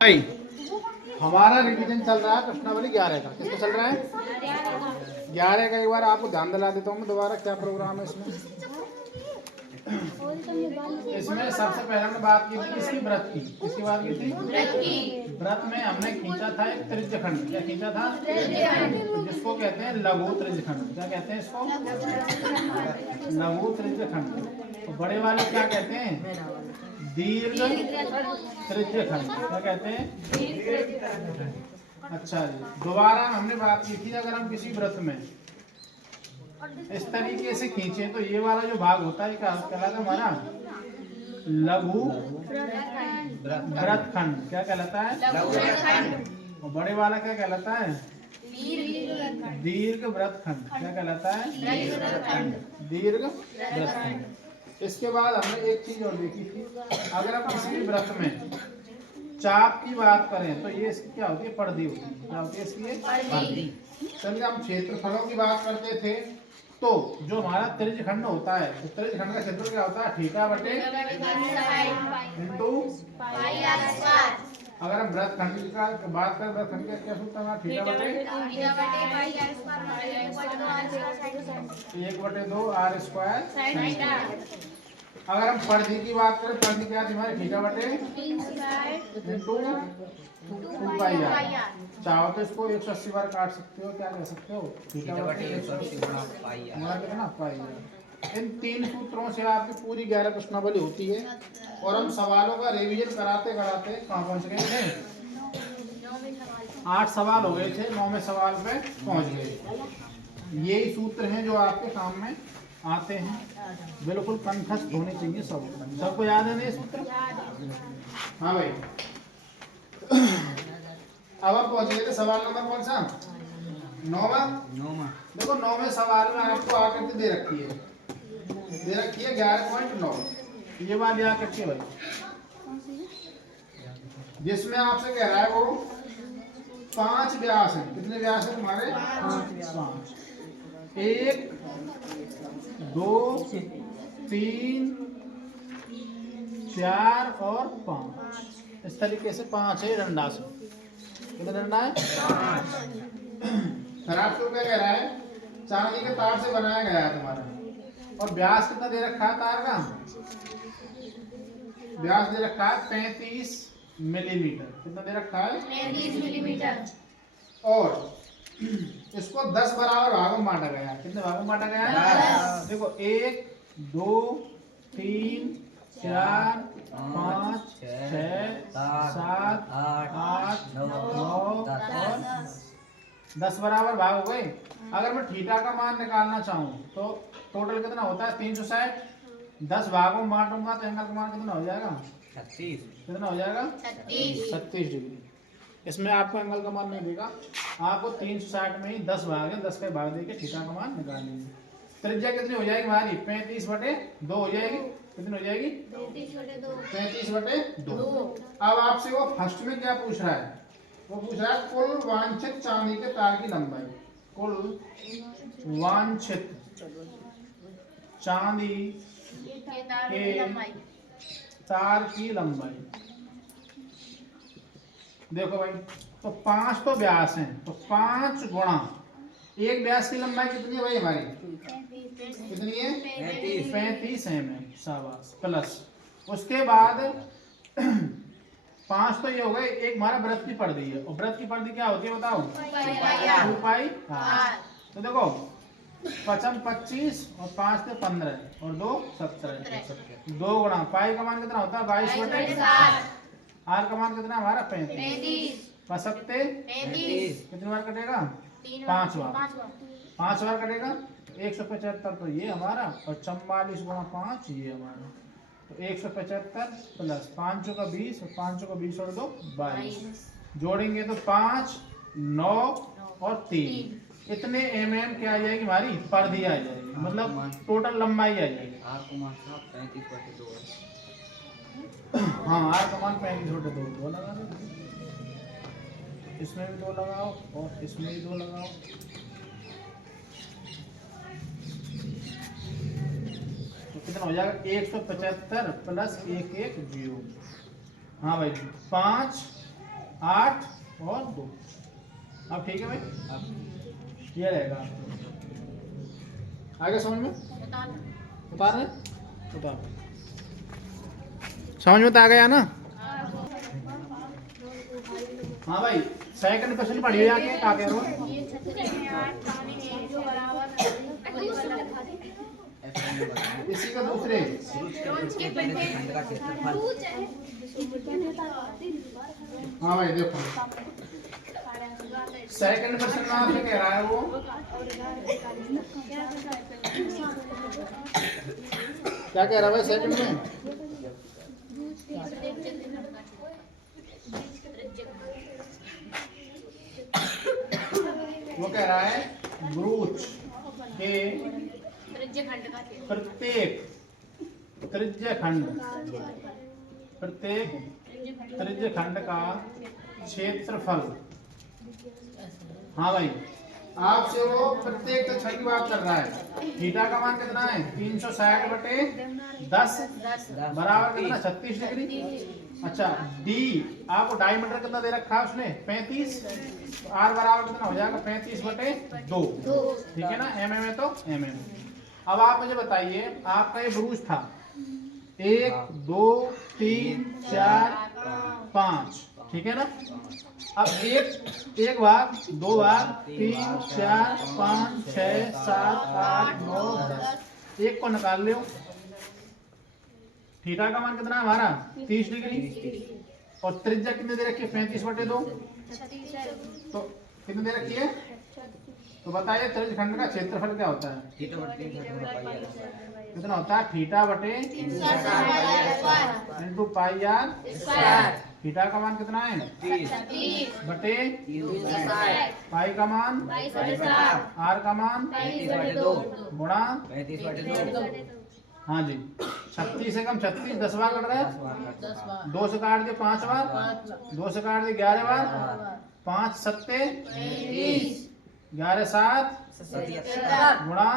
भाई हमारा रिवीजन चल रहा है प्रश्नावली 11 का। किसका चल रहा है? 11 का। एक बार आपको ध्यान दिला देता हूँ मैं दोबारा, क्या प्रोग्राम है इसमें। इसमें सबसे पहले हमने बात की थी किसकी? व्रत की। किसकी बात की थी? व्रत में हमने खींचा था एक त्रिज्यखंड। क्या खींचा था? जिसको कहते हैं लघु त्रिज्यखंड। क्या कहते हैं इसको? लघु त्रिज्यखंड। तो बड़े वाले क्या कहते हैं? दीर्घ त्रिज्यखंड। क्या कहते हैं? अच्छा जी, दोबारा हमने बात की थी अगर हम किसी व्रत में इस तरीके से खींचे तो ये वाला जो भाग होता है क्या कहलाता है? हमारा लघु व्रतखंड। क्या कहलाता है? और बड़े वाला क्या कहलाता है? दीर्घ व्रतखंड। क्या कहलाता है? दीर्घ व्रतखंड। इसके बाद हमने एक चीज और देखी थी, अगर हम किसी भी व्रत में चाप की बात करें तो ये इसकी क्या होती है? परिधि होती है। क्या होती है इसकी? परिधि। चलिए हम क्षेत्रफलों की बात करते थे तो जो हमारा त्रिज्यखंड होता है तो त्रिज्यखंड का क्षेत्र क्या होता है? थीटा बटे इंटू। अगर हम व्रतखंड की बात करें, व्रतखंड का क्या सूत्र है? थीटा बटे 1/2 आर स्क्वायर। अगर हम परिधि की बात करें, परिधि क्या थी हमारी? थीटा बटे इंटू 2 पाई आर। चाहो तो इसको 180 बार काट सकते हो। क्या कह सकते हो? थीटा बटे 180 गुणा पाई आर। कितना? पाई आर। इन 3 सूत्रों से आपकी पूरी 11 प्रश्नावली होती है। और हम सवालों का रिवीजन कराते कराते कहाँ पहुँच गए थे? 8 सवाल हो गए थे, 9वें सवाल पे पहुँच गए। यही सूत्र हैं जो आपके काम में आते हैं, बिल्कुल कंठस्थ होने चाहिए सबको याद है ना ये सूत्र? हाँ भाई। अब आप पहुंच गए थे सवाल नंबर कौन सा? 9वां। देखो 9वें सवाल में आपको आकृति दे रखी है 11.9। ये वाली आकृति है भाई, जिसमें आपसे कह रहा है वो 5 व्यास है। कितने व्यास है तुम्हारे? 5। 1 2 3 4 और 5। इस तरीके से 5 है डंडा से। कितना डंडा है? 5। खराब तो क्या कह रहा है? चांदी के तार से बनाया गया है तुम्हारा। और व्यास कितना दे रखा है तार का? व्यास दे रखा है 35 मिलीमीटर। कितना दे रखा है? 35 मिलीमीटर। और इसको 10 बराबर भागों में बांटा गया है। कितने भागों में बांटा गया है? देखो 1 2 3 4 5 6 7 8 9 और 10 बराबर भाग हो गए। अगर मैं थीटा का मान निकालना चाहूँ तो टोटल कितना होता है? 360। 10 भागों में बांटूंगा तो एंगल का मान कितना हो जाएगा? 36। कितना हो जाएगा? 36 डिग्री। इसमें आपको एंगल का मान नहीं देगा, आपको 360 में ही 10 भाग है, 10 का भाग देके थीटा का मान निकालेंगे। त्रिज्या कितनी हो जाएगी हमारी? 35/2 हो जाएगी। कितनी हो जाएगी? 35/2। अब आपसे वो फर्स्ट में क्या पूछ रहा है? वो पूछ रहा है कुल वांछित चांदी के तार की लंबाई। कुल वांछित चांदी के तार की लंबाई। देखो भाई, तो 5 तो व्यास हैं, तो 5 गुणा एक व्यास की लंबाई कितनी है भाई हमारी? कितनी है? 35 mm। शाबाश। प्लस उसके बाद 5 तो ये हो गए। एक हमारा व्रत की परिधि है, और व्रत की परिधि क्या होती है बताओ? 2 पाई आर। तो देखो 5 25 और 5 × 15 और 2 17। 2 गुणा पाई का मान कितना होता है? 22/7। आर का मान कितना हमारा? 35। 35 कितनी बार कटेगा? 5 बार। 5 बार कटेगा। 175 तो ये हमारा, और 44 × 5 ये हमारा। तो 175 प्लस 5 का 20 और 5 का 20 और 2 22। जोड़ेंगे तो 5 9 और 3 इतने mm क्या आ जाएगी हमारी? परिधि आ जाएगी, मतलब टोटल लंबाई आ जाएगी। हाँ, आर का मान 35/2 लगा दो। इसमें भी 2 लगाओ और इसमें भी 2 लगाओ। तो कितना हो जाएगा? 175 प्लस 110। हाँ भाई, 5 8 और 2। अब ठीक है भाई, ये रहेगा। आगे समझ में बता रहे, बताओ समझ में तो आ गया ना? हाँ भाई, सेकंड क्वेश्चन पढ़िए जाके, क्या कह रहे हो? इसी का दूसरे हाँ भाई देखो, सेकंड क्वेश्चन में आपसे कह रहा है वो क्या कह रहा है भाई सेकंड में? वो कह रहा है ब्रूच के प्रत्येक त्रिज्य खंड का क्षेत्रफल। हाँ भाई, आपसे वो प्रत्येक त्रिज्य की बात कर रहा है। थीटा का मान कितना है? 360/10 बराबर कितना? 36 डिग्री। अच्छा, डी आपको डायमीटर कितना दे रखा है उसने? 35। तो आर बराबर कितना हो जाएगा? 35/2। ठीक है ना? एमएम है तो एमएम। अब आप मुझे बताइए, आपका ये ब्रूच था 1 2 3 4 5, ठीक है ना? अब एक भाग, 2 भाग, 3 4 5 6 7 8 9 10, एक को निकाल लो। थीटा का मान कितना है हमारा? 30 डिग्री। और त्रिज्या कितने दे रखी है? 35/2। तो कितने दे रखी है? तो बताइए त्रिज्य खंड का क्षेत्रफल क्या होता है? कितना होता है? थीटा बटे into pi r square. Theta का मान कितना है? 30 बटे पाई का मान, आर का मान गुणा 35/2। हाँ जी, 36 एकम 36, 10 बार कट रहा है। 2 से काट दे 5 बार, 2 से काट दे 11 बार, 5 सत्ते 11 7 गुणा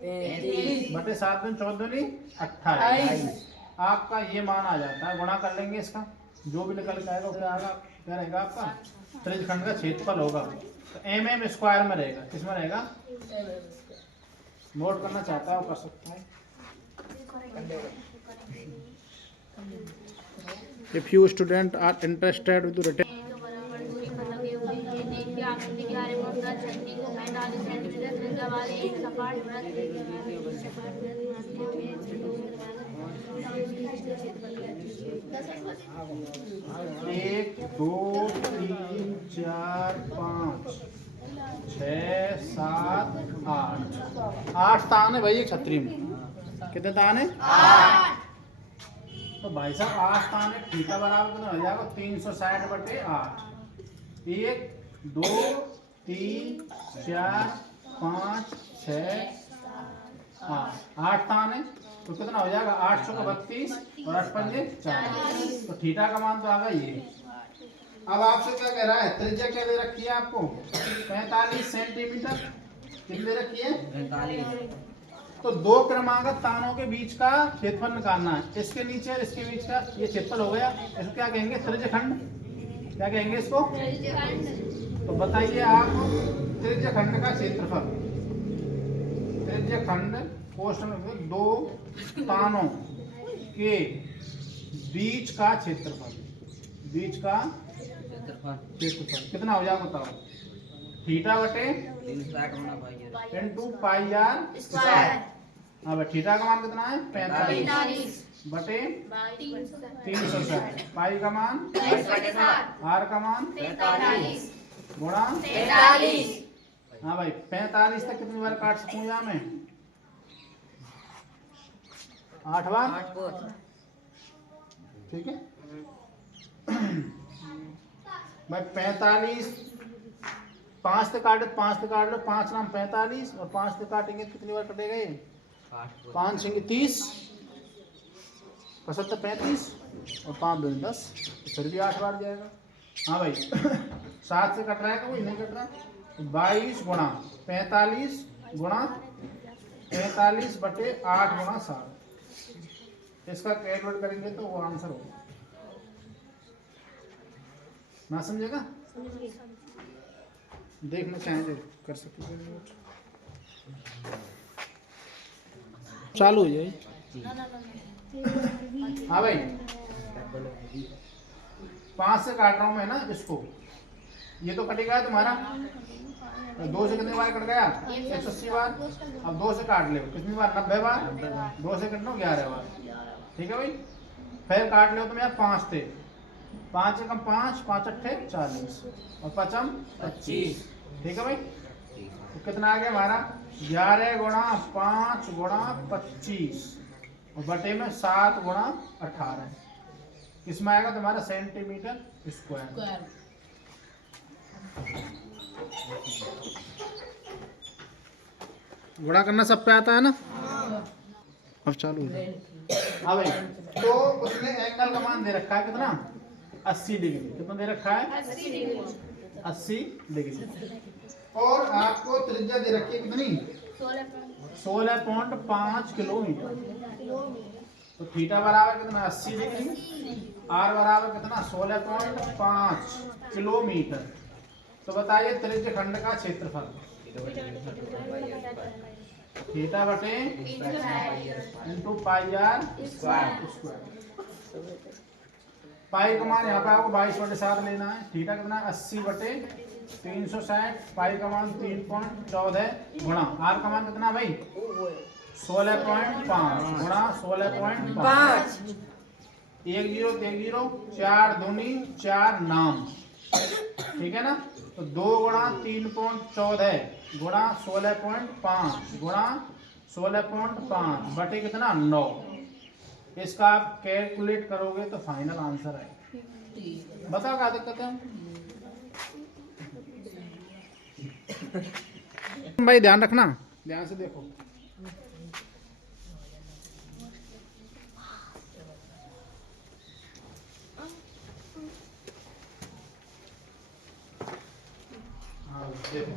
35 बटे 7 में 14 28। आपका ये मान आ जाता है। गुणा कर लेंगे इसका, जो भी निकल के आएगा क्या आएगा? क्या रहेगा आपका? त्रिज्य खंड का क्षेत्रफल होगा। तो एमएम स्क्वायर में रहेगा। किसमें रहेगा? नोट करना चाहता है वो कर सकता है। If you student are interested with written एक 2 3 4 5 6 7 8 तान है भाई एक छतरी में। कितने तान है? 8। तो भाई साहब 8 तान है। थीटा बराबर कितना हो जाएगा? 360/8। 1 2 3 4 5 6 8 तान है। तो कितना हो जाएगा? 8 चौका 32 और 8 पंजे 40। तो थीटा का मान तो आ गया ये। अब आपसे क्या कह रहा है? त्रिज्या क्या दे रखी है आपको? 45 सेंटीमीटर। कितनी दे रखी है? 45। तो दो क्रमागत तानों के बीच का क्षेत्रफल निकालना है। इसके नीचे और इसके बीच का ये क्षेत्रफल हो गया। इसको क्या कहेंगे? त्रिज्य खंड। क्या कहेंगे इसको? तो बताइए आप, त्रिज्य खंड का क्षेत्रफल, त्रिज्य खंड कोष्ठक में दो तानों के बीच का क्षेत्रफल, बीच का क्षेत्रफल कितना हो जाएगा बताओ? थीटा बटे इंटू पाई आर स्क्वायर। अब थीटा का मान कितना है? 45 बटे 360। पाई का मान, आर का मान गुणा 45। हाँ भाई, 45 तक कितनी बार काट सकूंगा मैं? 8 बार। ठीक है भाई। 45 5 से काटे, 5 से काट लो, 5 नाम 45 और 5 से काटेंगे कितनी बार कटेगा ये? 5 6 30 75 35 और 5 2 10, फिर भी 8 बार जाएगा। हाँ भाई 7 से कट रहा है तो कोई नहीं कट रहा। 22 गुणा 45 गुणा 45 बटे 8 गुणा 7। इसका कैलकुलेट करेंगे तो वो आंसर होगा ना समझेगा, देखना चाहें तो कर सकते हो। चालू हो जाए। हाँ भाई 5 से काट रहा हूँ मैं ना इसको, ये तो कटेगा तुम्हारा 2 से कितनी बार कट गया 180 बार। अब 2 से काट ले कितनी बार 90 बार, 2 से कट लो 11 बार। ठीक है भाई, फिर काट लो तुम यार 5 थे, 5 एकम 5, 5 अट्ठे 40 और 5m 25। ठीक है भाई, तो कितना आ गया हमारा 11 गुणा 5 गुणा 25 और बटे में 7 गुणा 18। किसमें आएगा तुम्हारा सेंटीमीटर स्क्वायर। गुणा करना सब पे आता है ना। अब चालू हो जाए। हाँ भाई, तो उसने एंगल का मान दे रखा है कितना 80 डिग्री। कितना दे रखा है 80 डिग्री। और आपको त्रिज्या दे रखी है कितनी 16.5 किलोमीटर। तो थीटा बराबर कितना 80 डिग्री, आर बराबर कितना 16.5 किलोमीटर। तो बताइए त्रिज्य खंड का क्षेत्रफल थीटा बटे इंटू पाई आर स्क्वायर। पाई का मान यहाँ पे आपको 22/7 लेना है। थीटा कितना 80 बटे 360, पाई का मान 3.14 गुणा आर का मान कितना भाई 16.5 गुणा 16.5। 1 0 1 0 4 दूनी 4 नाम। ठीक है ना, तो 2 गुणा 3.14 गुणा 16.5 गुणा 16.5 बटे कितना 9। इसका आप कैलकुलेट करोगे तो फाइनल आंसर है। बताओ क्या दिक्कत है भाई, ध्यान रखना, ध्यान से देखो। देखो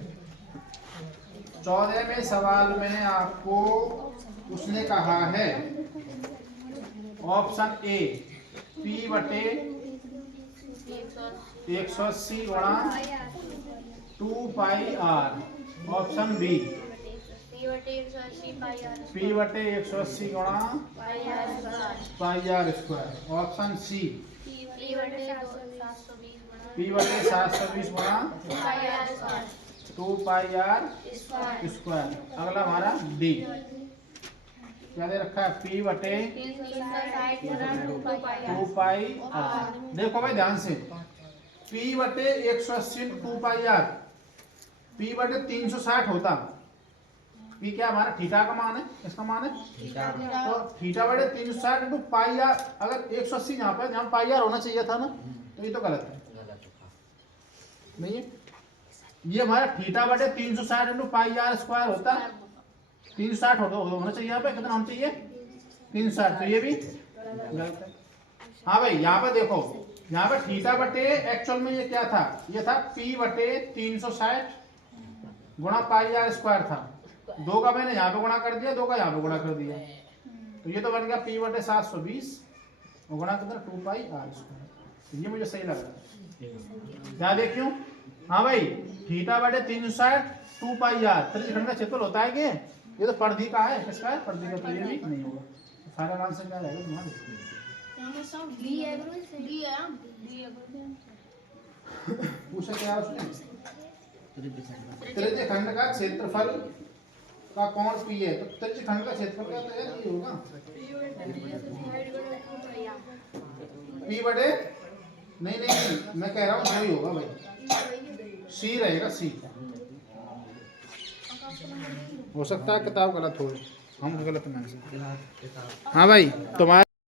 14वें सवाल में आपको उसने कहा है ऑप्शन ए P बटे 180 गुणा 2 pi r. Option B P बटे 180 गुणा pi r square. Option C P बटे 720 गुणा 2 पाई आर स्क्वायर। अगला हमारा डी क्या दे रखा है P बटे 2 पाई आर। देखो भाई ध्यान से, P बटे 180 2 पाई आर, P बटे 360 होता। P क्या हमारा थीटा का मान है, इसका मान है तो थीटा बटे 360 इंटू पाई आर। अगर 180 यहाँ पे जहाँ पाई आर होना चाहिए था ना, तो ये तो गलत है नहीं है। ये हमारा थीटा बटे 360 इंटू पाई आर स्क्वायर होता। 360 होना चाहिए, यहाँ पे कितना होना चाहिए 360, तो ये भी गलत है। हाँ भाई यहाँ पे देखो, यहाँ पे थीटा बटे एक्चुअल में ये क्या था, ये था P बटे 360 गुणा पाई आर स्क्वायर था। 2 का मैंने यहाँ पे गुणा कर दिया, 2 का यहाँ पे गुणा कर दिया, तो ये तो बन गया P बटे 720 गुणा कितना 2 पाई आर स्क्वायर। ये मुझे सही लग रहा है, क्या देखियो। हाँ भाई थीटा बटे 360 2 पाई आर त्रिज्यखंड का क्षेत्रफल होता है कि ये तो परिधि का है, किसका है परिधि का, तो ये भी नहीं होगा। फाइनल आंसर क्या रहेगा तुम्हारा पूछा क्या उसने त्रिज्यखंड का क्षेत्रफल का कोण P है। तो त्रिज्यखंड का क्षेत्रफल क्या तो यार ये होगा P बटे नहीं मैं कह रहा हूँ वही होगा भाई, सी रहेगा सी। हो सकता है किताब गलत हो, हम गलत नहीं। हाँ भाई तुम्हारे